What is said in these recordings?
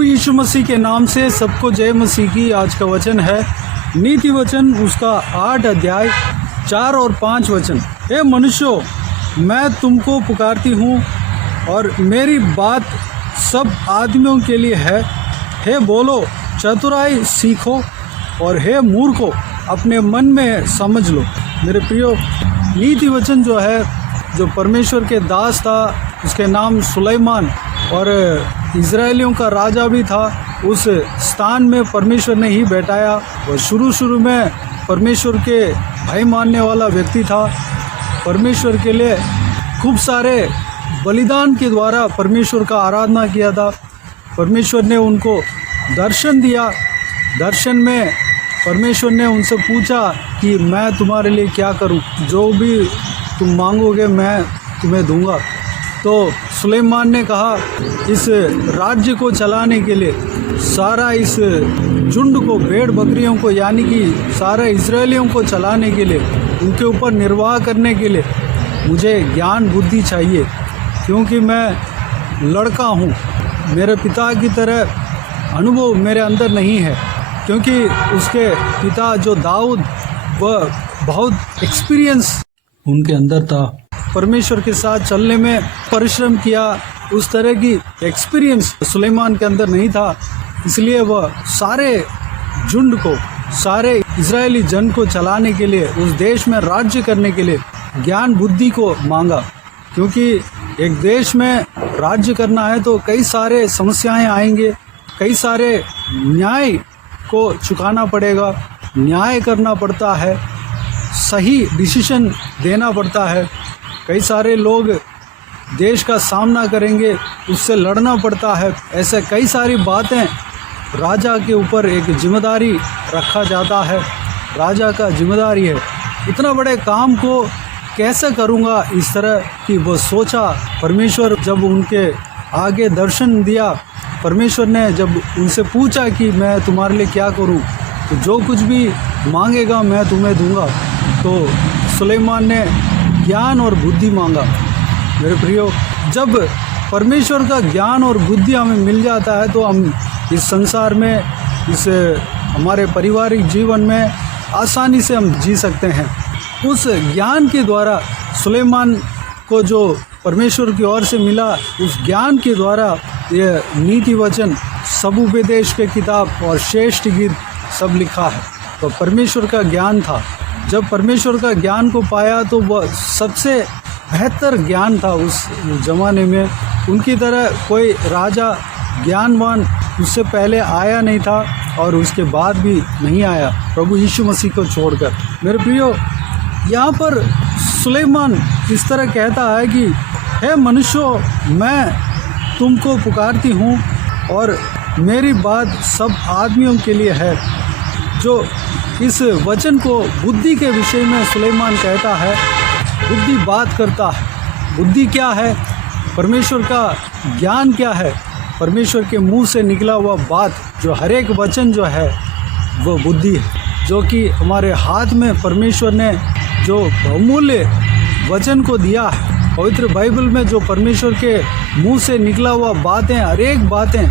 प्रभु यीशु मसीह के नाम से सबको जय मसीह की। आज का वचन है नीति वचन उसका 8 अध्याय 4 और 5 वचन। हे मनुष्यों, मैं तुमको पुकारती हूँ और मेरी बात सब आदमियों के लिए है। हे बोलो, चतुराई सीखो, और हे मूर्खों, अपने मन में समझ लो। मेरे प्रियो, नीति वचन जो है, जो परमेश्वर के दास था, उसके नाम सुलेमान और इज़राइलियों का राजा भी था। उस स्थान में परमेश्वर ने ही बैठाया। और शुरू में परमेश्वर के भाई मानने वाला व्यक्ति था। परमेश्वर के लिए खूब सारे बलिदान के द्वारा परमेश्वर का आराधना किया था। परमेश्वर ने उनको दर्शन दिया। दर्शन में परमेश्वर ने उनसे पूछा कि मैं तुम्हारे लिए क्या करूं, जो भी तुम मांगोगे मैं तुम्हें दूंगा। तो सुलेमान ने कहा, इस राज्य को चलाने के लिए, सारा इस झुंड को, भेड़ बकरियों को, यानी कि सारे इज़राइलियों को चलाने के लिए, उनके ऊपर निर्वाह करने के लिए मुझे ज्ञान बुद्धि चाहिए, क्योंकि मैं लड़का हूँ। मेरे पिता की तरह अनुभव मेरे अंदर नहीं है, क्योंकि उसके पिता जो दाऊद, वह बहुत एक्सपीरियंस उनके अंदर था। परमेश्वर के साथ चलने में परिश्रम किया, उस तरह की एक्सपीरियंस सुलेमान के अंदर नहीं था। इसलिए वह सारे झुंड को, सारे इजरायली जन को चलाने के लिए, उस देश में राज्य करने के लिए ज्ञान बुद्धि को मांगा। क्योंकि एक देश में राज्य करना है तो कई सारे समस्याएं आएंगे, कई सारे न्याय को चुकाना पड़ेगा, न्याय करना पड़ता है, सही डिसीजन देना पड़ता है। कई सारे लोग देश का सामना करेंगे, उससे लड़ना पड़ता है। ऐसे कई सारी बातें राजा के ऊपर एक जिम्मेदारी रखा जाता है। राजा का जिम्मेदारी है, इतना बड़े काम को कैसे करूँगा, इस तरह की वो सोचा। परमेश्वर जब उनके आगे दर्शन दिया, परमेश्वर ने जब उनसे पूछा कि मैं तुम्हारे लिए क्या करूँ, तो जो कुछ भी मांगेगा मैं तुम्हें दूंगा। तो सुलेमान ने ज्ञान और बुद्धि मांगा। मेरे प्रियो, जब परमेश्वर का ज्ञान और बुद्धि हमें मिल जाता है तो हम इस संसार में, इस हमारे पारिवारिक जीवन में आसानी से हम जी सकते हैं। उस ज्ञान के द्वारा सुलेमान को जो परमेश्वर की ओर से मिला, उस ज्ञान के द्वारा ये नीति वचन, सबुपदेश के किताब और श्रेष्ठ गीत सब लिखा है। तो परमेश्वर का ज्ञान था। जब परमेश्वर का ज्ञान को पाया तो वह सबसे बेहतर ज्ञान था उस ज़माने में। उनकी तरह कोई राजा ज्ञानवान उससे पहले आया नहीं था और उसके बाद भी नहीं आया, प्रभु यीशु मसीह को छोड़कर। मेरे प्रियो, यहाँ पर सुलेमान इस तरह कहता है कि हे मनुष्यों, मैं तुमको पुकारती हूँ और मेरी बात सब आदमियों के लिए है। जो इस वचन को बुद्धि के विषय में सुलेमान कहता है, बुद्धि बात करता है। बुद्धि क्या है? परमेश्वर का ज्ञान क्या है? परमेश्वर के मुंह से निकला हुआ बात, जो हर एक वचन जो है वो बुद्धि है, जो कि हमारे हाथ में परमेश्वर ने जो बहुमूल्य वचन को दिया है। पवित्र बाइबल में जो परमेश्वर के मुंह से निकला हुआ बातें, हर एक बातें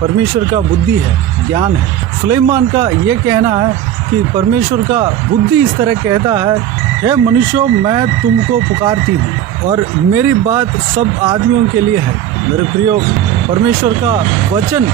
परमेश्वर का बुद्धि है, ज्ञान है। सुलेमान का ये कहना है कि परमेश्वर का बुद्धि इस तरह कहता है, हे मनुष्यों, मैं तुमको पुकारती हूँ और मेरी बात सब आदमियों के लिए है। मेरे प्रियो, परमेश्वर का वचन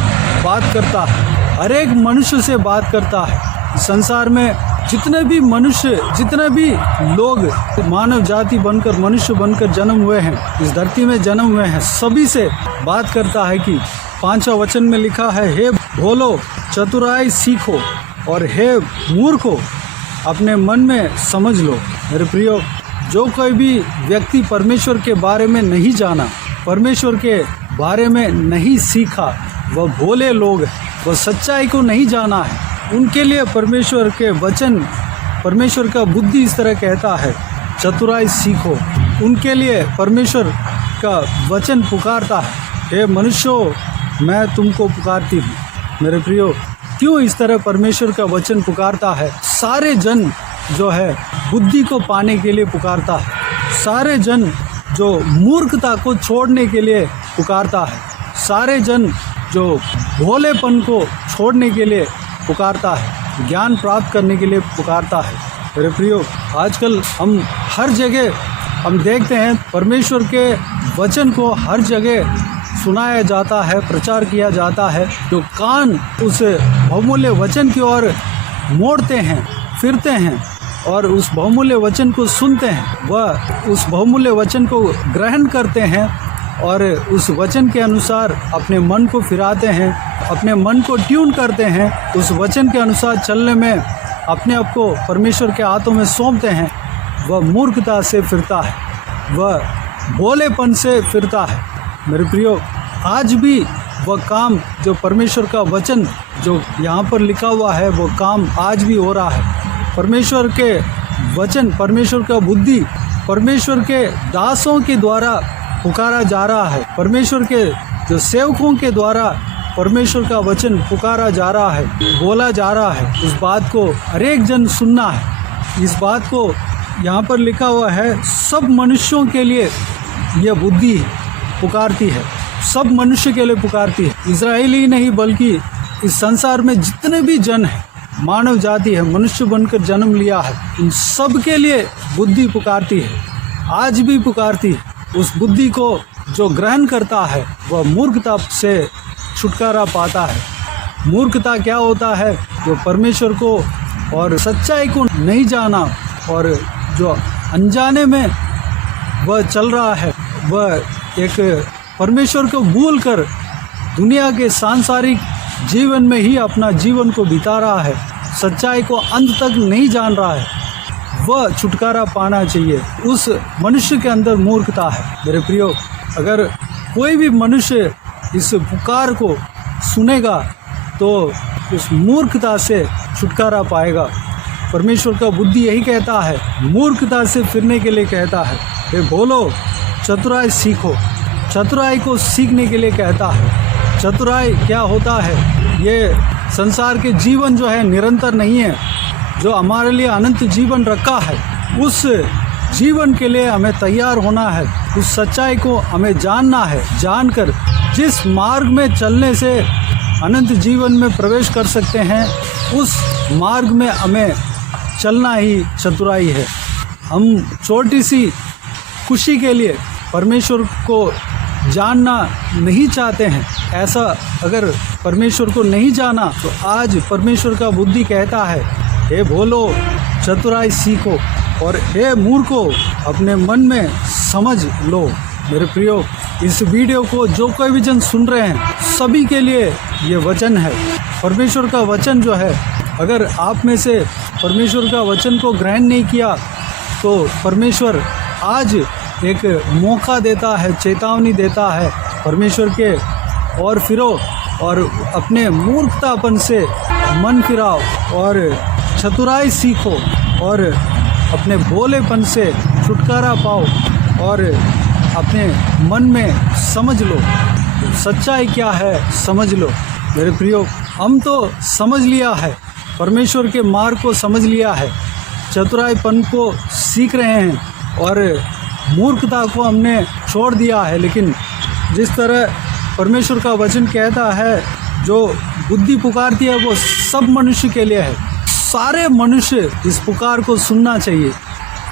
बात करता है, हर एक मनुष्य से बात करता है। संसार में जितने भी मनुष्य, जितने भी लोग मानव जाति बनकर, मनुष्य बनकर जन्म हुए हैं, इस धरती में जन्म हुए हैं, सभी से बात करता है। कि 5वां वचन में लिखा है, हे बोलो, चतुराई सीखो, और हे मूर्खों, अपने मन में समझ लो। मेरे प्रियो, जो कोई भी व्यक्ति परमेश्वर के बारे में नहीं जाना, परमेश्वर के बारे में नहीं सीखा, वह भोले लोग हैं, वह सच्चाई को नहीं जाना है। उनके लिए परमेश्वर के वचन, परमेश्वर का बुद्धि इस तरह कहता है, चतुराई सीखो। उनके लिए परमेश्वर का वचन पुकारता है, हे मनुष्यों, मैं तुमको पुकारती हूँ। मेरे प्रियो, क्यों इस तरह परमेश्वर का वचन पुकारता है? सारे जन जो है बुद्धि को पाने के लिए पुकारता है। सारे जन जो मूर्खता को छोड़ने के लिए पुकारता है। सारे जन जो भोलेपन को छोड़ने के लिए पुकारता है, ज्ञान प्राप्त करने के लिए पुकारता है। मेरे प्रियो, आजकल हम हर जगह हम देखते हैं परमेश्वर के वचन को हर जगह सुनाया जाता है, प्रचार किया जाता है। जो कान उस बहुमूल्य वचन की ओर मोड़ते हैं, फिरते हैं और उस बहुमूल्य वचन को सुनते हैं, वह उस बहुमूल्य वचन को ग्रहण करते हैं और उस वचन के अनुसार अपने मन को फिराते हैं, अपने मन को ट्यून करते हैं, उस वचन के अनुसार चलने में अपने आप को परमेश्वर के हाथों में सौंपते हैं, वह मूर्खता से फिरता है, वह भोलेपन से फिरता है। मेरे प्रियो, आज भी वह काम जो परमेश्वर का वचन जो यहाँ पर लिखा हुआ है, वो काम आज भी हो रहा है। परमेश्वर के वचन, परमेश्वर का बुद्धि परमेश्वर के दासों के द्वारा पुकारा जा रहा है। परमेश्वर के जो सेवकों के द्वारा परमेश्वर का वचन पुकारा जा रहा है, बोला जा रहा है। उस बात को हर एक जन सुनना है। इस बात को यहाँ पर लिखा हुआ है, सब मनुष्यों के लिए यह बुद्धि पुकारती है, सब मनुष्य के लिए पुकारती है। इजरायली नहीं बल्कि इस संसार में जितने भी जन हैं, मानव जाति है, मनुष्य बनकर जन्म लिया है, इन सब के लिए बुद्धि पुकारती है, आज भी पुकारती है। उस बुद्धि को जो ग्रहण करता है वह मूर्खता से छुटकारा पाता है। मूर्खता क्या होता है? जो परमेश्वर को और सच्चाई को नहीं जाना और जो अनजाने में वह चल रहा है, वह एक परमेश्वर को भूलकर दुनिया के सांसारिक जीवन में ही अपना जीवन को बिता रहा है, सच्चाई को अंत तक नहीं जान रहा है, वह छुटकारा पाना चाहिए। उस मनुष्य के अंदर मूर्खता है। मेरे प्रियो, अगर कोई भी मनुष्य इस पुकार को सुनेगा तो उस मूर्खता से छुटकारा पाएगा। परमेश्वर का बुद्धि यही कहता है, मूर्खता से फिरने के लिए कहता है। ये बोलो, चतुराई सीखो, चतुराई को सीखने के लिए कहता है। चतुराई क्या होता है? ये संसार के जीवन जो है निरंतर नहीं है, जो हमारे लिए अनंत जीवन रखा है, उस जीवन के लिए हमें तैयार होना है। उस सच्चाई को हमें जानना है, जानकर जिस मार्ग में चलने से अनंत जीवन में प्रवेश कर सकते हैं, उस मार्ग में हमें चलना ही चतुराई है। हम छोटी सी खुशी के लिए परमेश्वर को जानना नहीं चाहते हैं। ऐसा अगर परमेश्वर को नहीं जाना तो आज परमेश्वर का बुद्धि कहता है, हे भोलो, चतुराई सीखो और हे मूर्खो, अपने मन में समझ लो। मेरे प्रियो, इस वीडियो को जो कोई भी जन सुन रहे हैं, सभी के लिए ये वचन है। परमेश्वर का वचन जो है, अगर आप में से परमेश्वर का वचन को ग्रहण नहीं किया तो परमेश्वर आज एक मौका देता है, चेतावनी देता है, परमेश्वर के और फिरो और अपने मूर्खतापन से मन फिराओ और चतुराई सीखो और अपने भोलेपन से छुटकारा पाओ और अपने मन में समझ लो, सच्चाई क्या है समझ लो। मेरे प्रियो, हम तो समझ लिया है, परमेश्वर के मार्ग को समझ लिया है, चतुराईपन को सीख रहे हैं और मूर्खता को हमने छोड़ दिया है। लेकिन जिस तरह परमेश्वर का वचन कहता है, जो बुद्धि पुकारती है वो सब मनुष्य के लिए है। सारे मनुष्य इस पुकार को सुनना चाहिए।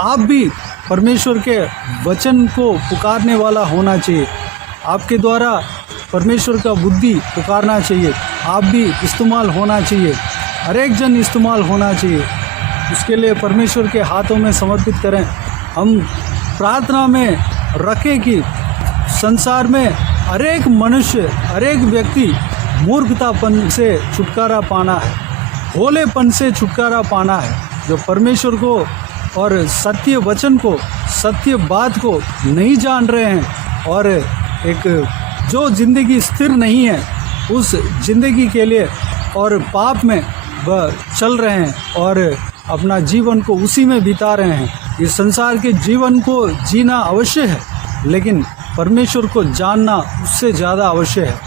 आप भी परमेश्वर के वचन को पुकारने वाला होना चाहिए। आपके द्वारा परमेश्वर का बुद्धि पुकारना चाहिए। आप भी इस्तेमाल होना चाहिए, हर एक जन इस्तेमाल होना चाहिए। उसके लिए परमेश्वर के हाथों में समर्पित करें। हम प्रार्थना में रखें कि संसार में हर एक मनुष्य, हर एक व्यक्ति मूर्खतापन से छुटकारा पाना है, भोलेपन से छुटकारा पाना है। जो परमेश्वर को और सत्य वचन को, सत्य बात को नहीं जान रहे हैं और एक जो ज़िंदगी स्थिर नहीं है, उस ज़िंदगी के लिए और पाप में वह चल रहे हैं और अपना जीवन को उसी में बिता रहे हैं। इस संसार के जीवन को जीना अवश्य है, लेकिन परमेश्वर को जानना उससे ज़्यादा अवश्य है।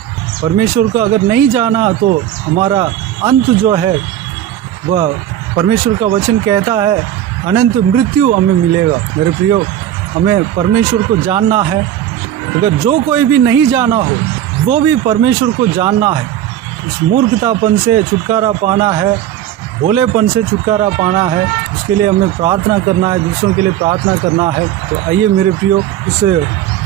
परमेश्वर को अगर नहीं जाना तो हमारा अंत जो है वह, परमेश्वर का वचन कहता है, अनंत मृत्यु हमें मिलेगा। मेरे प्रियो, हमें परमेश्वर को जानना है। अगर जो कोई भी नहीं जाना हो वो भी परमेश्वर को जानना है। इस मूर्खतापन से छुटकारा पाना है, भोलेपन से छुटकारा पाना है, उसके लिए हमें प्रार्थना करना है, दूसरों के लिए प्रार्थना करना है। तो आइए मेरे प्रियो, इस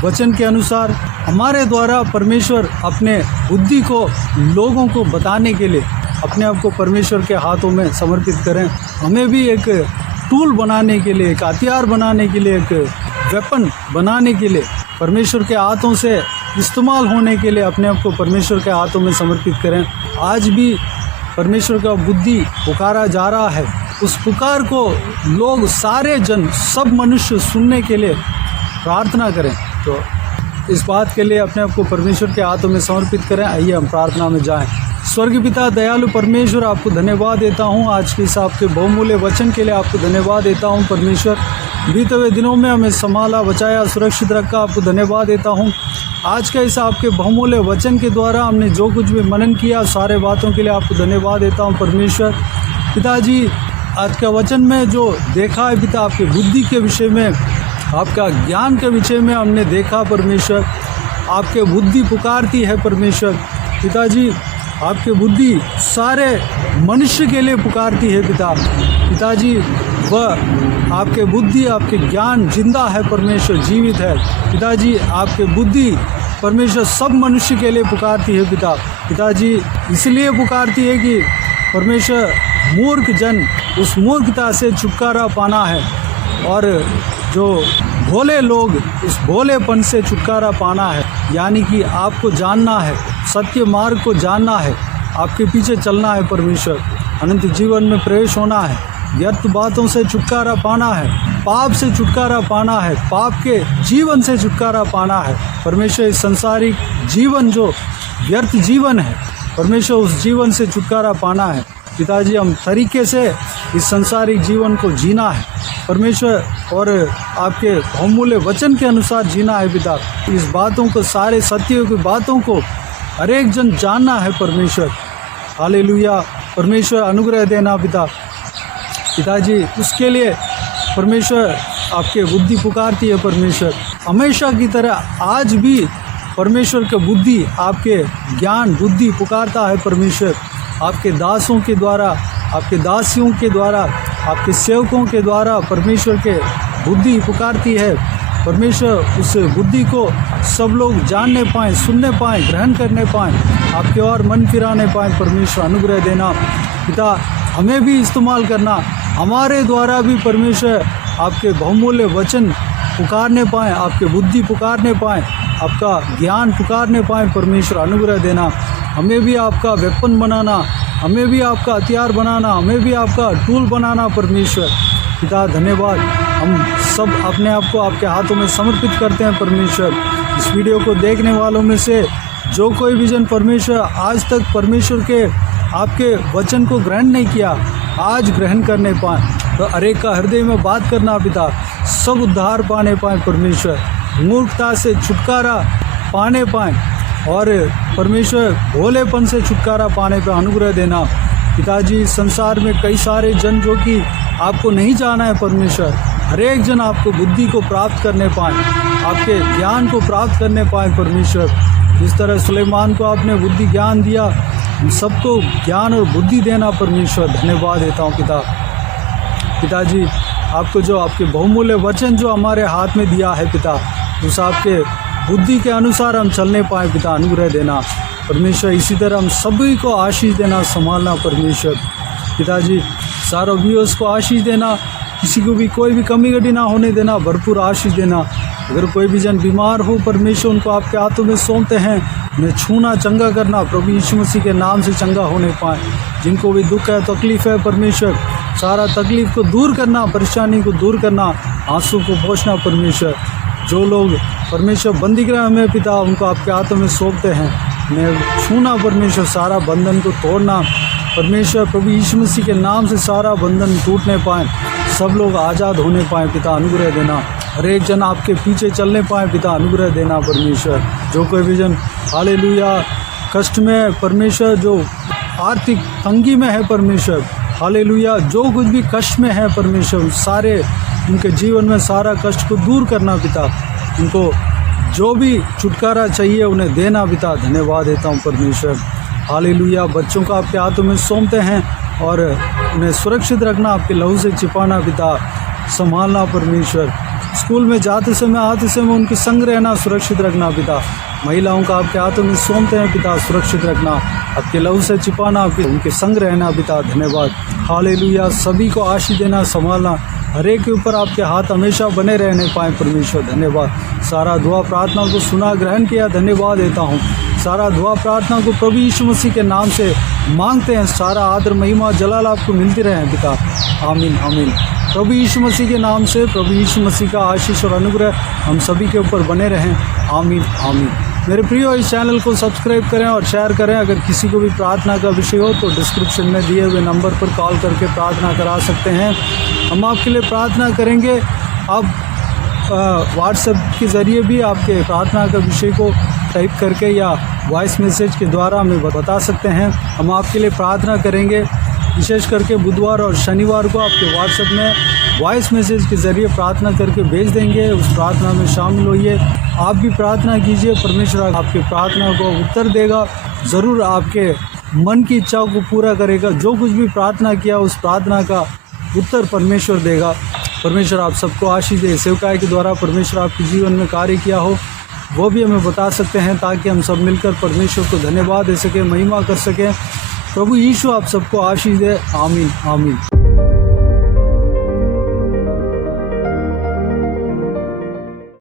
वचन के अनुसार हमारे द्वारा परमेश्वर अपने बुद्धि को लोगों को बताने के लिए अपने आप को परमेश्वर के हाथों में समर्पित करें। हमें भी एक टूल बनाने के लिए, एक हथियार बनाने के लिए, एक वेपन बनाने के लिए, परमेश्वर के हाथों से इस्तेमाल होने के लिए अपने आप को परमेश्वर के हाथों में समर्पित करें। आज भी परमेश्वर का बुद्धि पुकारा जा रहा है, उस पुकार को लोग, सारे जन, सब मनुष्य सुनने के लिए प्रार्थना करें। तो इस बात के लिए अपने आप को परमेश्वर के हाथों में समर्पित करें। आइए हम प्रार्थना में जाएं। स्वर्गीय पिता दयालु परमेश्वर, आपको धन्यवाद देता हूं आज के इस आपके बहुमूल्य वचन के लिए। आपको धन्यवाद देता हूं परमेश्वर, बीते हुए दिनों में हमें संभाला, बचाया, सुरक्षित रखा। आपको धन्यवाद देता हूं आज का इस आपके बहुमूल्य वचन के द्वारा हमने जो कुछ भी मनन किया, सारे बातों के लिए आपको धन्यवाद देता हूं परमेश्वर। पिताजी, आज का वचन में जो देखा है पिता, आपके बुद्धि के विषय में, आपका ज्ञान के विषय में हमने देखा परमेश्वर। आपके बुद्धि पुकारती है परमेश्वर। पिताजी, आपके बुद्धि सारे मनुष्य के लिए पुकारती है पिताजी। वह आपके बुद्धि, आपके ज्ञान जिंदा है परमेश्वर, जीवित है पिताजी। आपके बुद्धि परमेश्वर सब मनुष्य के लिए पुकारती है पिताजी। इसलिए पुकारती है कि परमेश्वर मूर्ख जन, उस मूर्खता से छुटकारा पाना है, और जो भोले लोग, उस भोलेपन से छुटकारा पाना है। यानी कि आपको जानना है, सत्य मार्ग को जानना है, आपके पीछे चलना है परमेश्वर, अनंत जीवन में प्रवेश होना है, व्यर्थ बातों से छुटकारा पाना है, पाप से छुटकारा पाना है, पाप के जीवन से छुटकारा पाना है परमेश्वर। इस संसारिक जीवन जो व्यर्थ जीवन है परमेश्वर, उस जीवन से छुटकारा पाना है पिताजी। हम तरीके से इस संसारिक जीवन को जीना है परमेश्वर, और आपके बहुमूल्य वचन के अनुसार जीना है पिता। इस बातों को, सारे सत्यों की बातों को हर एक जन जानना है परमेश्वर। हालेलुया। परमेश्वर अनुग्रह देना पिताजी। उसके लिए परमेश्वर आपके बुद्धि पुकारती है परमेश्वर। हमेशा की तरह आज भी परमेश्वर का बुद्धि, आपके ज्ञान बुद्धि पुकारता है परमेश्वर। आपके दासों के द्वारा, आपके दासियों के द्वारा, आपके सेवकों के द्वारा परमेश्वर के बुद्धि पुकारती है परमेश्वर। उस बुद्धि को सब लोग जानने पाएँ, सुनने पाएँ, ग्रहण करने पाएँ, आपके और मन फिराने पाएँ परमेश्वर। अनुग्रह देना पिता, हमें भी इस्तेमाल करना, हमारे द्वारा भी परमेश्वर आपके बहुमूल्य वचन पुकारने पाएँ, आपके बुद्धि पुकारने पाएँ, आपका ज्ञान पुकारने पाएँ परमेश्वर। अनुग्रह देना, हमें भी आपका वेपन बनाना, हमें भी आपका हथियार बनाना, हमें भी आपका टूल बनाना परमेश्वर। पिता धन्यवाद। हम सब अपने आप को आपके हाथों में समर्पित करते हैं परमेश्वर। इस वीडियो को देखने वालों में से जो कोई भी जन परमेश्वर आज तक परमेश्वर के आपके वचन को ग्रहण नहीं किया, आज ग्रहण करने पाएँ। तो हर एक का हृदय में बात करना पिता, सब उद्धार पाने पाएँ परमेश्वर, मूर्खता से छुटकारा पाने पाएँ, और परमेश्वर भोलेपन से छुटकारा पाने पर अनुग्रह देना पिताजी। संसार में कई सारे जन जो कि आपको नहीं जाना है परमेश्वर, हर एक जन आपको बुद्धि को प्राप्त करने पाएँ, आपके ज्ञान को प्राप्त करने पाएँ परमेश्वर। जिस तरह सुलेमान को आपने बुद्धि ज्ञान दिया, हम सबको ज्ञान और बुद्धि देना परमेश्वर। धन्यवाद देता हूँ पिताजी। आपको जो आपके बहुमूल्य वचन जो हमारे हाथ में दिया है पिता, उस आपके बुद्धि के अनुसार हम चलने पाएँ पिता। अनुग्रह देना परमेश्वर। इसी तरह हम सभी को आशीष देना, संभालना परमेश्वर। पिताजी, सारे व्यूअर्स को आशीष देना, किसी को भी कोई भी कमी घटी ना होने देना, भरपूर आशीष देना। अगर कोई भी जन बीमार हो परमेश्वर, उनको आपके हाथों में सौंपते हैं, उन्हें छूना, चंगा करना प्रभु यीशु मसीह के नाम से चंगा होने पाएँ। जिनको भी दुख है, तकलीफ है परमेश्वर, सारा तकलीफ को दूर करना, परेशानी को दूर करना, आंसू को पोंछना परमेश्वर। जो लोग परमेश्वर बंदी गृह में पिता, उनको आपके हाथों में सौंपते हैं, उन्हें छूना परमेश्वर, सारा बंधन को तोड़ना परमेश्वर। प्रभु यीशु मसीह के नाम से सारा बंधन टूटने पाएँ, सब लोग आज़ाद होने पाएँ पिता। अनुग्रह देना, हर एक जन आपके पीछे चलने पाएँ पिता। अनुग्रह देना परमेश्वर। जो कोई भी जन हालेलुया कष्ट में परमेश्वर, जो आर्थिक तंगी में है परमेश्वर, हालेलुया जो कुछ भी कष्ट में है परमेश्वर, सारे उनके जीवन में सारा कष्ट को दूर करना पिता। उनको जो भी छुटकारा चाहिए उन्हें देना पिता। धन्यवाद देता हूँ परमेश्वर। हालेलुया। बच्चों को आपके हाथों में सौंपते हैं और उन्हें सुरक्षित रखना, आपके लहू से छिपाना पिता, संभालना परमेश्वर। स्कूल में जाते समय आते समय उनके संग रहना, सुरक्षित रखना पिता। महिलाओं का आपके हाथों में सौंपते हैं पिता, सुरक्षित रखना, आपके लहू से छिपाना, उनके संग रहना पिता। धन्यवाद। हालेलुया। सभी को आशीष देना, संभालना, हर एक के ऊपर आपके हाथ हमेशा बने रहने पाएँ परमेश्वर। धन्यवाद। सारा दुआ प्रार्थना को सुना, ग्रहण किया, धन्यवाद देता हूँ। सारा दुआ प्रार्थना को प्रभु यीशु मसीह के नाम से मांगते हैं। सारा आदर महिमा जलाल आपको मिलती रहे पिता। आमीन आमीन। प्रभु यीशु मसीह के नाम से प्रभु यीशु मसीह का आशीष और अनुग्रह हम सभी के ऊपर बने रहें। आमीन आमीन। मेरे प्रियो, इस चैनल को सब्सक्राइब करें और शेयर करें। अगर किसी को भी प्रार्थना का विषय हो तो डिस्क्रिप्शन में दिए हुए नंबर पर कॉल करके प्रार्थना करा सकते हैं। हम आपके लिए प्रार्थना करेंगे। आप व्हाट्सएप के ज़रिए भी आपके प्रार्थना का विषय को टाइप करके या वॉइस मैसेज के द्वारा हमें बता सकते हैं। हम आपके लिए प्रार्थना करेंगे। विशेष करके बुधवार और शनिवार को आपके व्हाट्सएप में वॉइस मैसेज के ज़रिए प्रार्थना करके भेज देंगे। उस प्रार्थना में शामिल होइए। आप भी प्रार्थना कीजिए, परमेश्वर आपकी प्रार्थना को उत्तर देगा। ज़रूर आपके मन की इच्छाओं को पूरा करेगा। जो कुछ भी प्रार्थना किया उस प्रार्थना का उत्तर परमेश्वर देगा। परमेश्वर आप सबको आशीष दे। सेवकाई के द्वारा परमेश्वर आपके जीवन में कार्य किया हो वो भी हमें बता सकते हैं, ताकि हम सब मिलकर परमेश्वर को धन्यवाद दे सकें, महिमा कर सकें। प्रभु यीशु आप सबको आशीष दे। आमीन आमीन।